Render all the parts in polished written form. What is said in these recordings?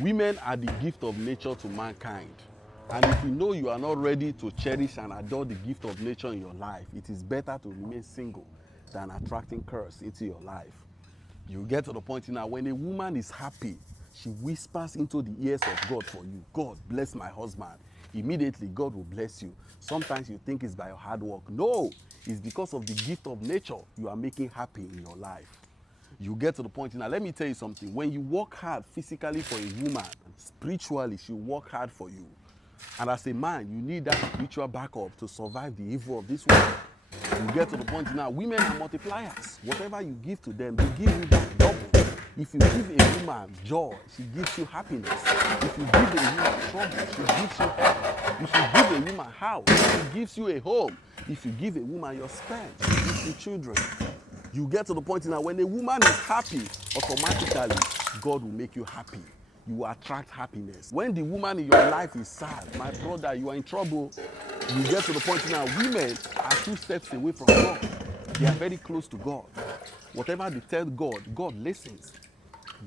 Women are the gift of nature to mankind. And if you know you are not ready to cherish and adore the gift of nature in your life, it is better to remain single than attracting curse into your life. You get to the point now, when a woman is happy, she whispers into the ears of God for you. God, bless my husband. Immediately, God will bless you. Sometimes you think it's by your hard work. No, it's because of the gift of nature you are making happy in your life. You get to the point now, let me tell you something. When you work hard physically for a woman, spiritually, she will work hard for you. And as a man, you need that spiritual backup to survive the evil of this world. You get to the point now, women are multipliers. Whatever you give to them, they give you back double. If you give a woman joy, she gives you happiness. If you give a woman trouble, she gives you help. If you give a woman house, she gives you a home. If you give a woman your sperm, she gives you children. You get to the point now, when a woman is happy, automatically, God will make you happy. You attract happiness. When the woman in your life is sad, my brother, you are in trouble. You get to the point now, women are 2 steps away from God. They are very close to God. Whatever they tell God, God listens.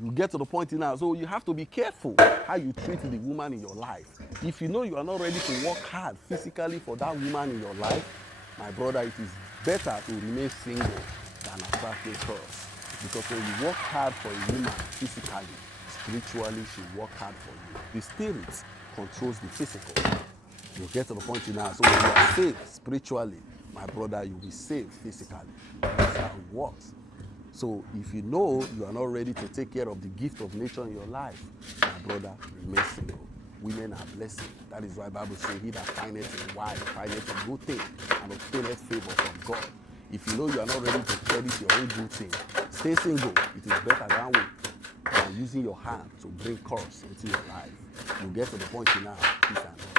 You get to the point now, so you have to be careful how you treat the woman in your life. If you know you are not ready to work hard physically for that woman in your life, my brother, it is better to remain single than attracting curse. Because when you work hard for a woman physically, spiritually she work hard for you. The spirit controls the physical. You get to the point now, so when you are saved spiritually, my brother, you'll be saved physically. That's how it works. So if you know you are not ready to take care of the gift of nature in your life, my brother, remain single. Women are blessed. That is why the Bible says, he that findeth a wife findeth a good thing and obtaineth favor from God. If you know you are not ready to cherish your own good thing, stay single. It is better that way than using your hand to bring curse into your life. You get to the point now, peace and love.